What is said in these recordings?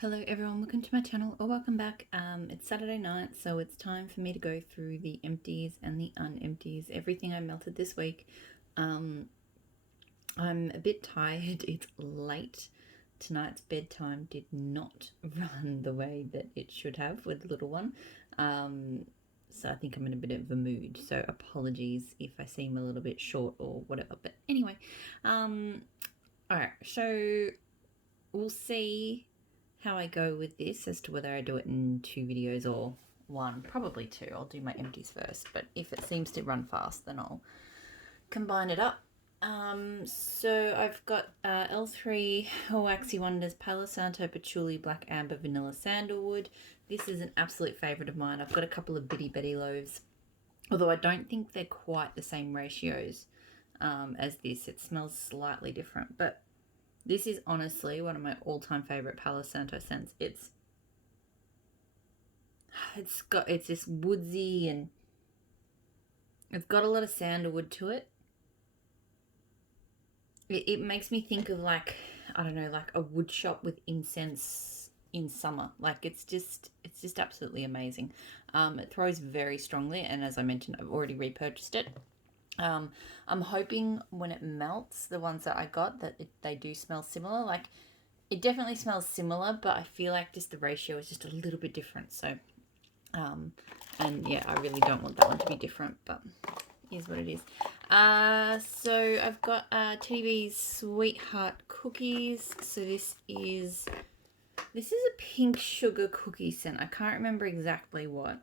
Hello everyone, welcome to my channel or welcome back. It's Saturday night, so it's time for me to go through the empties and the unempties, everything I melted this week. I'm a bit tired, it's late. Tonight's bedtime did not run the way that it should have with the little one. So I think I'm in a bit of a mood, so apologies if I seem a little bit short or whatever. But anyway, alright, so we'll see how I go with this as to whether I do it in 2 videos or 1, probably 2. I'll do my empties first, but if it seems to run fast, then I'll combine it up. So I've got L3 Waxy Wonders Palo, Santo, Patchouli, Black Amber, Vanilla, Sandalwood. This is an absolute favourite of mine. I've got a couple of Bitty Betty loaves, although I don't think they're quite the same ratios as this. It smells slightly different, but this is honestly one of my all-time favorite Palo Santo scents. It's this woodsy, and it's got a lot of sandalwood to it. It makes me think of, like, I don't know, like a wood shop with incense in summer. Like, it's just absolutely amazing. It throws very strongly, and as I mentioned, I've already repurchased it. I'm hoping when it melts, the ones that I got, that they do smell similar. Like, it definitely smells similar, but I feel like just the ratio is just a little bit different. So, and yeah, I really don't want that one to be different, but here's what it is. So I've got Teddy B's Sweetheart Cookies. So this is a pink sugar cookie scent. I can't remember exactly what,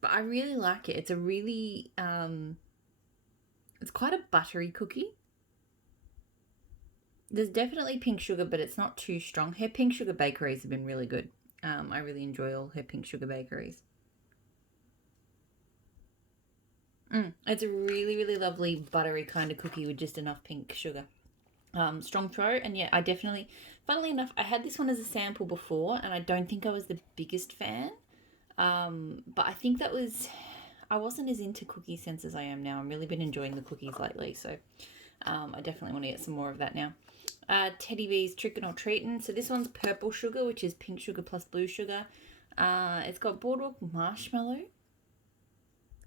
but I really like it. It's a really, it's quite a buttery cookie. There's definitely pink sugar, but it's not too strong. Her pink sugar bakeries have been really good. I really enjoy all her pink sugar bakeries. It's a really, really lovely buttery kind of cookie with just enough pink sugar. Strong throw, and yeah, I definitely, funnily enough, I had this one as a sample before, and I don't think I was the biggest fan. But I think I wasn't as into cookie scents as I am now. I've really been enjoying the cookies lately, so I definitely want to get some more of that now. Teddy B's Trickin' or Treatin'. So this one's purple sugar, which is pink sugar plus blue sugar. It's got Boardwalk Marshmallow.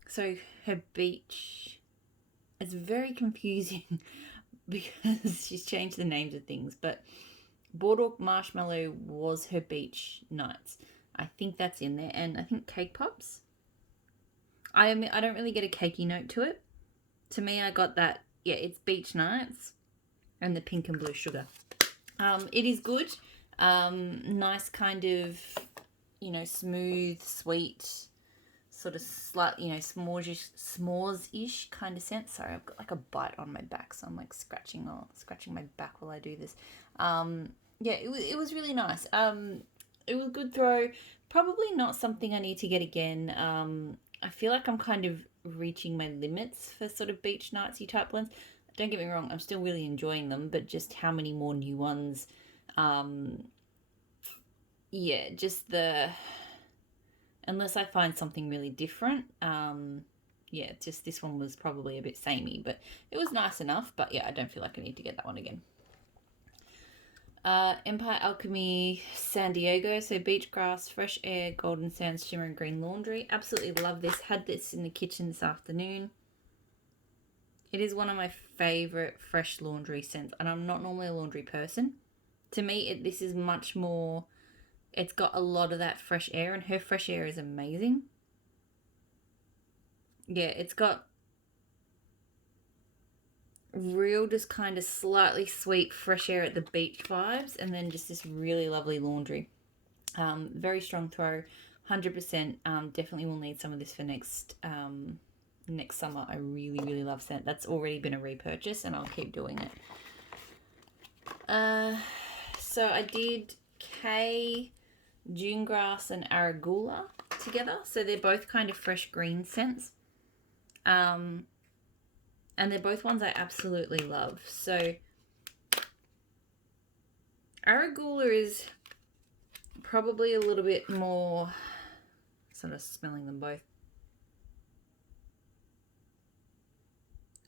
So her beach, it's very confusing because she's changed the names of things, but Boardwalk Marshmallow was her beach nights. I think that's in there, and I think Cake Pops. I don't really get a cakey note to it. To me, I got that, yeah, it's beach nights and the pink and blue sugar. It is good. Nice kind of, smooth, sweet, sort of slight, s'mores-ish kind of scent. Sorry, I've got like a bite on my back, so I'm like scratching my back while I do this. Yeah, it was really nice. It was a good throw. Probably not something I need to get again. I feel like I'm kind of reaching my limits for sort of beach nightsy type blends. Don't get me wrong, I'm still really enjoying them, but just how many more new ones? Yeah, just unless I find something really different. Yeah, just this one was probably a bit samey, but it was nice enough. But yeah, I don't feel like I need to get that one again. Empire Alchemy San Diego, so beach grass, fresh air, golden sands, shimmer and green laundry. Absolutely love this. Had this in the kitchen this afternoon. It is one of my favorite fresh laundry scents, and I'm not normally a laundry person. To me, this is much more, it's got a lot of that fresh air, and her fresh air is amazing. Yeah, it's got real, just kind of slightly sweet fresh air at the beach vibes, and then just this really lovely laundry. Very strong throw, 100%. Definitely will need some of this for next summer. I really, really love scent. That's already been a repurchase, and I'll keep doing it. So I did K, June Grass, and Aragoola together. So they're both kind of fresh green scents. And they're both ones I absolutely love. So Aragoola is probably a little bit more, sort of smelling them both.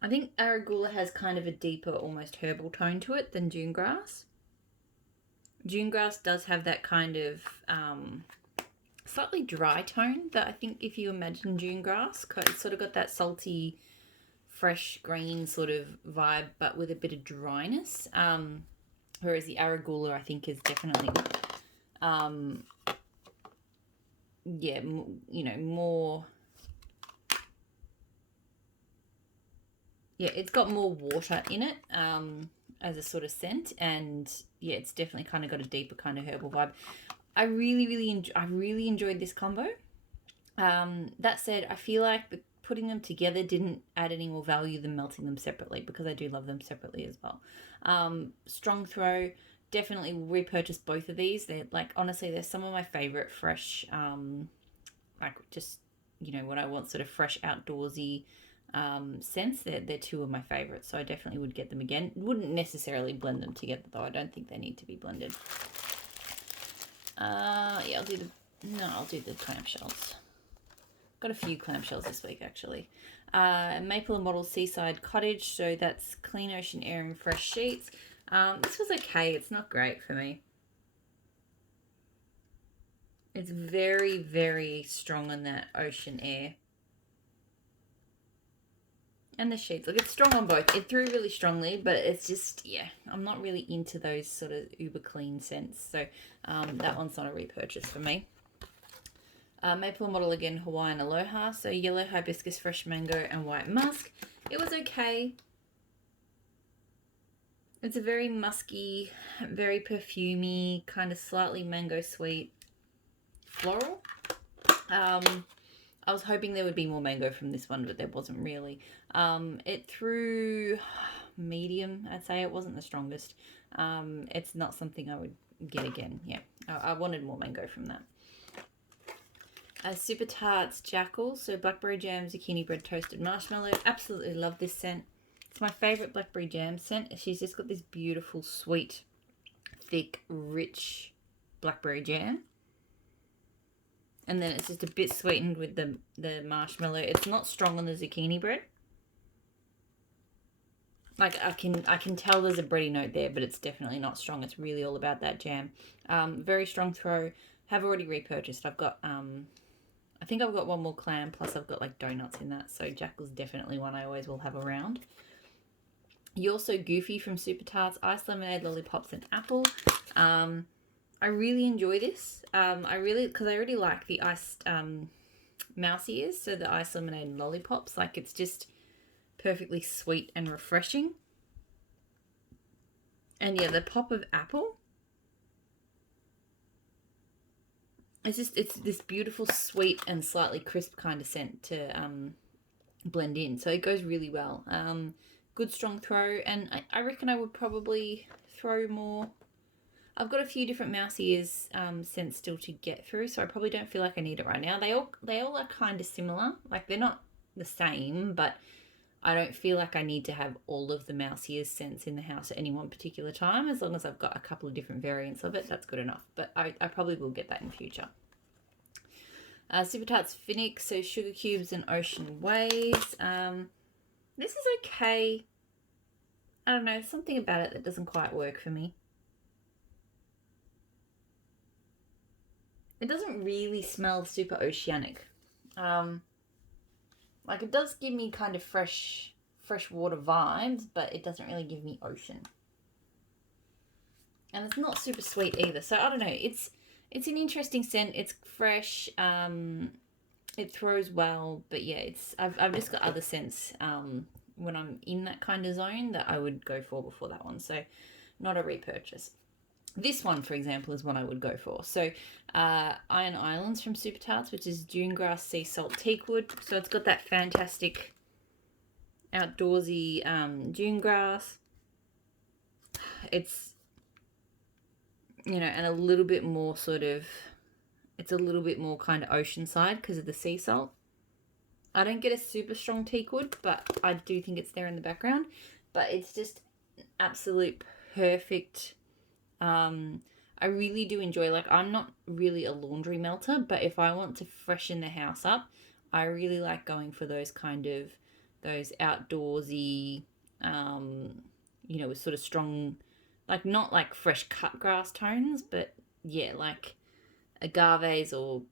I think Aragoola has kind of a deeper, almost herbal tone to it than June Grass. June grass does have that kind of slightly dry tone that I think if you imagine June grass, it's sort of got that salty, fresh green sort of vibe, but with a bit of dryness. Whereas the Aragoola, I think, is definitely, more. Yeah, it's got more water in it as a sort of scent, and yeah, it's definitely kind of got a deeper kind of herbal vibe. I really enjoyed this combo. That said, I feel like putting them together didn't add any more value than melting them separately, because I do love them separately as well. Strong throw, definitely repurchase both of these. They're honestly, they're some of my favorite fresh, just when I want sort of fresh outdoorsy scents. They're two of my favorites, so I definitely would get them again. Wouldn't necessarily blend them together though. I don't think they need to be blended. I'll do the clamshells. Got a few clamshells this week actually. Maple and Model Seaside Cottage, so that's clean ocean air and fresh sheets. This was okay. It's not great for me. It's very, very strong on that ocean air. And the sheets. Look, it's strong on both. It threw really strongly, but it's just, I'm not really into those sort of uber clean scents. So that one's not a repurchase for me. Maple Model again, Hawaiian Aloha. So yellow hibiscus, fresh mango, and white musk. It was okay. It's a very musky, very perfumey, kind of slightly mango sweet floral. I was hoping there would be more mango from this one, but there wasn't really. It threw medium, I'd say. It wasn't the strongest. It's not something I would get again. Yeah, I wanted more mango from that. Super Tarts Jackal, so blackberry jam, zucchini bread, toasted marshmallow. Absolutely love this scent. It's my favourite blackberry jam scent. She's just got this beautiful, sweet, thick, rich blackberry jam. And then it's just a bit sweetened with the marshmallow. It's not strong on the zucchini bread. Like I can tell there's a bready note there, but it's definitely not strong. It's really all about that jam. Very strong throw. Have already repurchased. I've got I think I've got one more clam, plus I've got like donuts in that. So Jackal's definitely one I always will have around. You're So Goofy from Super Tarts, ice lemonade, lollipops, and apple. I really enjoy this. Because I already like the iced mouse ears, so the ice lemonade and lollipops. Like, it's just perfectly sweet and refreshing. And yeah, the pop of apple. It's this beautiful sweet and slightly crisp kind of scent to blend in. So it goes really well. Good strong throw, and I reckon I would probably throw more. I've got a few different mouse ears scents still to get through, so I probably don't feel like I need it right now. They all are kind of similar. Like, they're not the same, but I don't feel like I need to have all of the mouse ears scents in the house at any one particular time. As long as I've got a couple of different variants of it, that's good enough. But I probably will get that in future. Super Tarts Phoenix, so sugar cubes and ocean waves. This is okay. I don't know, something about it that doesn't quite work for me. It doesn't really smell super oceanic. Like, it does give me kind of fresh water vibes, but it doesn't really give me ocean. And it's not super sweet either. So I don't know. It's an interesting scent. It's fresh. It throws well, but yeah, I've just got other scents when I'm in that kind of zone that I would go for before that one. So not a repurchase. This one, for example, is one I would go for. So Iron Islands from Super Tarts, which is dune grass, sea salt, teakwood. So it's got that fantastic outdoorsy dune grass. It's, and a little bit more it's a little bit more kind of ocean side because of the sea salt. I don't get a super strong teakwood, but I do think it's there in the background. But it's just absolute perfect. I really do enjoy, like, I'm not really a laundry melter, but if I want to freshen the house up, I really like going for those outdoorsy, with sort of strong, like not like fresh cut grass tones, but yeah, like agaves or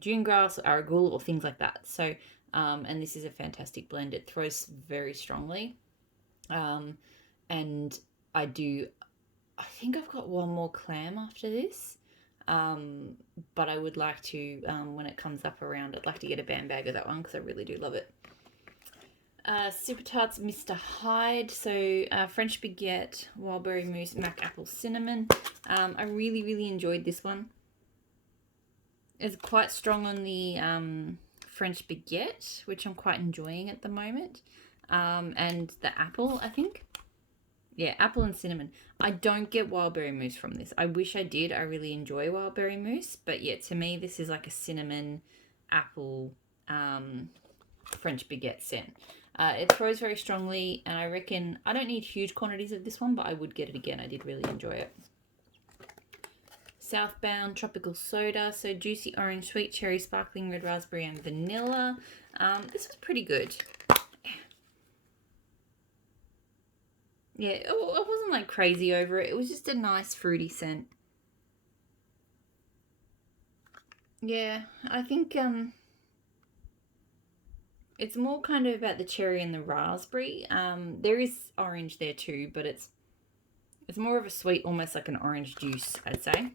June grass or Aragoola or things like that. So and this is a fantastic blend. It throws very strongly. And I think I've got one more clam after this. But I would like to, when it comes up around, I'd like to get a band bag of that one because I really do love it. Super Tarts Mr. Hyde. So French Baguette, Wildberry Mousse, Mac Apple Cinnamon. I really, really enjoyed this one. It's quite strong on the French Baguette, which I'm quite enjoying at the moment. And the apple, I think. Yeah, apple and cinnamon. I don't get wildberry mousse from this. I wish I did. I really enjoy wildberry mousse. But yeah, to me, this is like a cinnamon, apple, French baguette scent. It throws very strongly, and I reckon I don't need huge quantities of this one, but I would get it again. I did really enjoy it. Southbound Tropical Soda. So juicy orange, sweet cherry, sparkling red raspberry, and vanilla. This was pretty good. Yeah, I wasn't like crazy over it. It was just a nice fruity scent. Yeah, I think it's more kind of about the cherry and the raspberry. There is orange there too, but it's more of a sweet, almost like an orange juice, I'd say.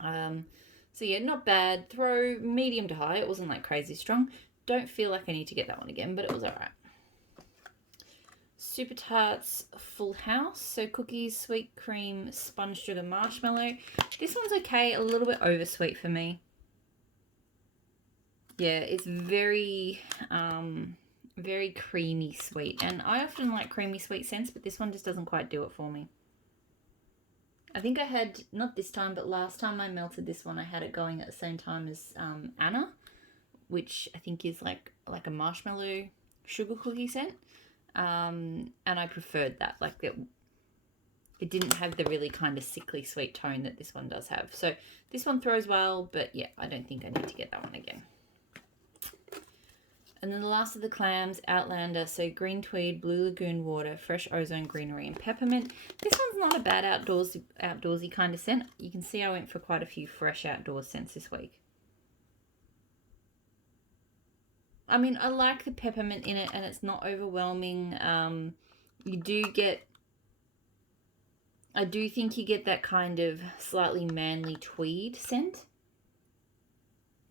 So yeah, not bad. Throw medium to high. It wasn't like crazy strong. Don't feel like I need to get that one again, but it was alright. Super Tarts Full House. So cookies, sweet cream, sponge sugar, marshmallow. This one's okay. A little bit oversweet for me. Yeah, it's very, very creamy sweet. And I often like creamy sweet scents, but this one just doesn't quite do it for me. I think I had, not this time, but last time I melted this one, I had it going at the same time as Anna, which I think is like a marshmallow sugar cookie scent. And I preferred that. Like it didn't have the really kind of sickly sweet tone that this one does have. So this one throws well, but yeah, I don't think I need to get that one again. And then the last of the clams, Outlander. So green tweed, blue lagoon water, fresh ozone, greenery, and peppermint. This one's not a bad outdoorsy kind of scent. You can see I went for quite a few fresh outdoors scents this week. I mean, I like the peppermint in it, and it's not overwhelming. I do think you get that kind of slightly manly tweed scent.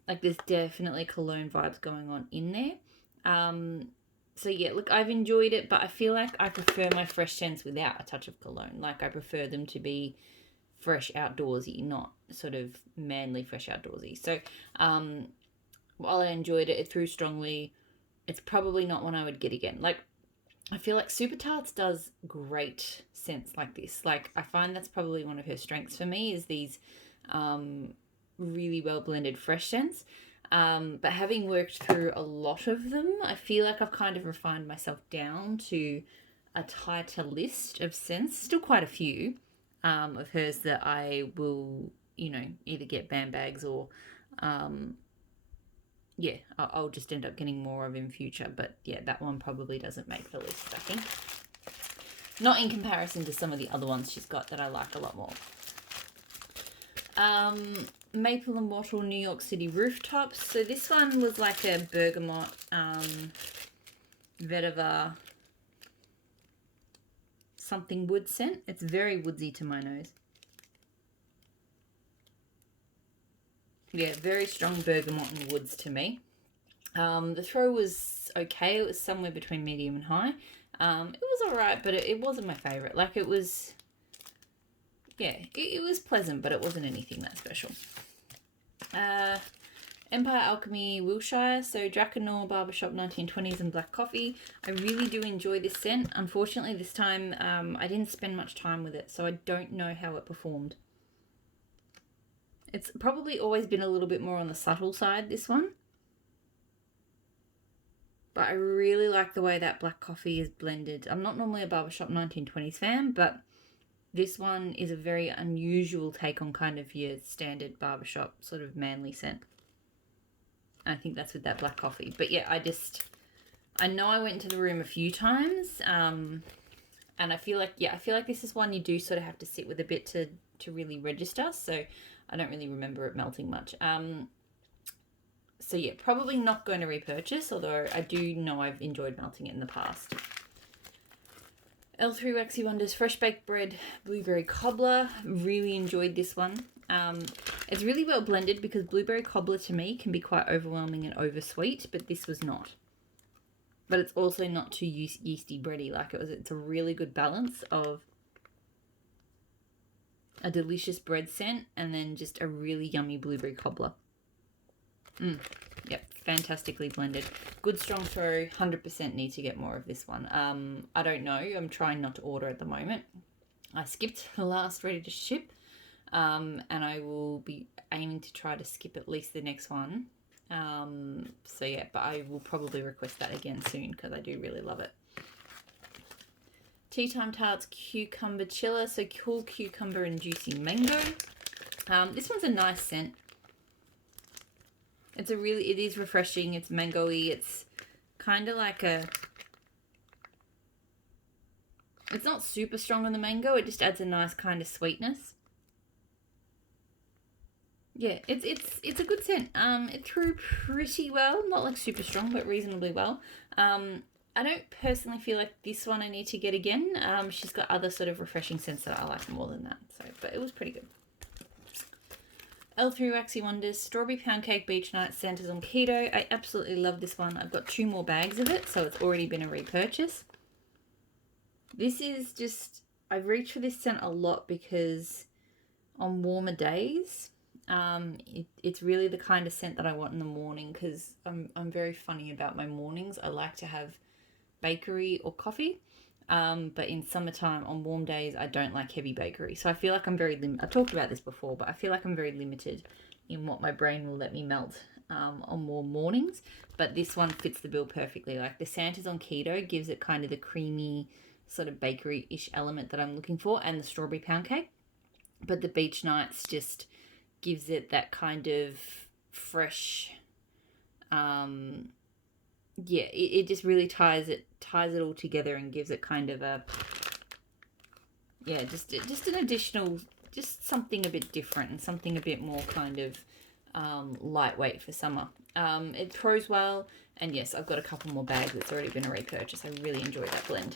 Like there's definitely cologne vibes going on in there. So yeah, look, I've enjoyed it, but I feel like I prefer my fresh scents without a touch of cologne. Like I prefer them to be fresh outdoorsy, not sort of manly fresh outdoorsy. So while I enjoyed it, it threw strongly. It's probably not one I would get again. Like I feel like Super Tarts does great scents like this. Like I find that's probably one of her strengths for me is these really well blended fresh scents. But having worked through a lot of them, I feel like I've kind of refined myself down to a tighter list of scents. Still quite a few of hers that I will, either get band bags or I'll just end up getting more of in future. But yeah, that one probably doesn't make the list, I think. Not in comparison to some of the other ones she's got that I like a lot more. Maple and Wattle New York City Rooftops. So this one was like a bergamot, vetiver, something wood scent. It's very woodsy to my nose. Yeah, very strong bergamot and woods to me. The throw was okay. It was somewhere between medium and high. It was alright, but it wasn't my favourite. Like it was, it was pleasant, but it wasn't anything that special. Empire Alchemy Wilshire, so Drakenor Barbershop 1920s and Black Coffee. I really do enjoy this scent. Unfortunately, this time I didn't spend much time with it, so I don't know how it performed. It's probably always been a little bit more on the subtle side, this one. But I really like the way that black coffee is blended. I'm not normally a Barbershop 1920s fan, but this one is a very unusual take on kind of your standard barbershop sort of manly scent. And I think that's with that black coffee. But yeah, I know I went into the room a few times And I feel like, yeah, I feel like this is one you do sort of have to sit with a bit to really register. So I don't really remember it melting much. So yeah, probably not going to repurchase, although I do know I've enjoyed melting it in the past. L3 Waxy Wonders Fresh Baked Bread Blueberry Cobbler. Really enjoyed this one. It's really well blended because blueberry cobbler to me can be quite overwhelming and oversweet, but this was not. But it's also not too yeasty bready. Like it's a really good balance of a delicious bread scent and then just a really yummy blueberry cobbler. Yep, fantastically blended. Good strong throw. 100% need to get more of this one. I don't know. I'm trying not to order at the moment. I skipped the last ready to ship, and I will be aiming to try to skip at least the next one. So yeah, but I will probably request that again soon because I do really love it. Tea Time Tarts Cucumber Chiller. So cool cucumber and juicy mango. This one's a nice scent. It is refreshing. It's mango-y. It's kind of like it's not super strong on the mango. It just adds a nice kind of sweetness. Yeah, it's a good scent. It threw pretty well. Not like super strong, but reasonably well. I don't personally feel like this one I need to get again. She's got other sort of refreshing scents that I like more than that. So, but it was pretty good. L3 Waxy Wonders Strawberry Pound Cake Beach Night Santa's on Keto. I absolutely love this one. I've got 2 more bags of it, so it's already been a repurchase. This is just, I've reached for this scent a lot because on warmer days, it's really the kind of scent that I want in the morning because I'm very funny about my mornings. I like to have bakery or coffee. But in summertime, on warm days, I don't like heavy bakery. So I feel like I'm very I've talked about this before, but I feel like I'm very limited in what my brain will let me melt on warm mornings. But this one fits the bill perfectly. Like the Santa's on Keto gives it kind of the creamy sort of bakery-ish element that I'm looking for, and the strawberry pound cake. But the Beach Nights just gives it that kind of fresh, yeah, it just really ties it all together and gives it kind of a, yeah, just an additional, just something a bit different and something a bit more kind of lightweight for summer. It throws well, and yes, I've got a couple more bags that's already been a repurchase. I really enjoyed that blend.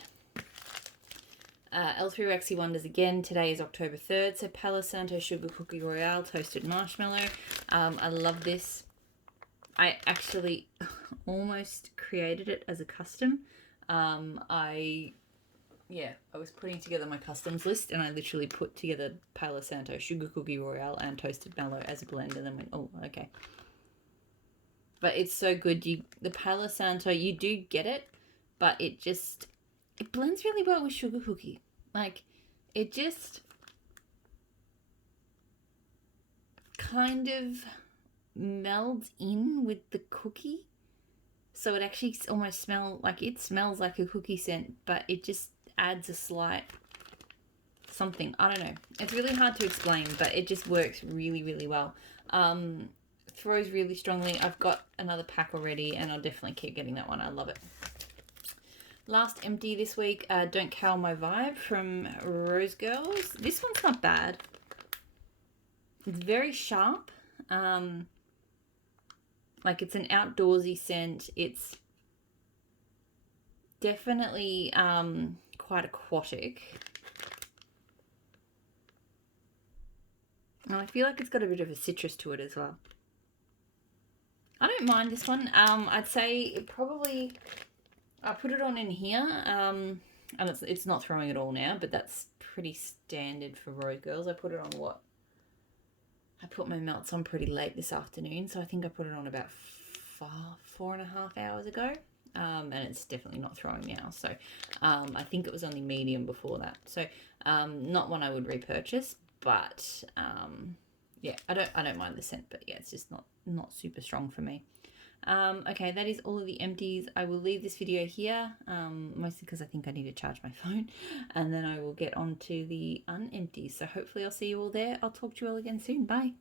L3 Waxy Wonders again. Today is October 3rd, so Palo Santo Sugar Cookie Royale Toasted Marshmallow. I love this. I actually almost created it as a custom. I was putting together my customs list and I literally put together Palo Santo Sugar Cookie Royale and Toasted Mallow as a blend and then went, oh, okay. But it's so good. The Palo Santo, you do get it, but it blends really well with sugar cookie. Like, it just kind of melds in with the cookie. So it actually almost smells like a cookie scent, but it just adds a slight something. I don't know. It's really hard to explain, but it just works really, really well. Throws really strongly. I've got another pack already, and I'll definitely keep getting that one. I love it. Last empty this week, Don't Cow My Vibe from Rose Girls. This one's not bad. It's very sharp. Like it's an outdoorsy scent. It's definitely quite aquatic. And I feel like it's got a bit of a citrus to it as well. I don't mind this one. I'd say it probably, I put it on in here, and it's not throwing at all now, but that's pretty standard for Rose Girls. I put it on what? I put my melts on pretty late this afternoon, so I think I put it on about 4.5 hours ago, and it's definitely not throwing now. So I think it was only medium before that. So not one I would repurchase, but yeah, I don't mind the scent, but yeah, it's just not super strong for me. Okay, that is all of the empties. I will leave this video here, mostly because I think I need to charge my phone, and then I will get on to the unempties. So hopefully I'll see you all there. I'll talk to you all again soon. Bye.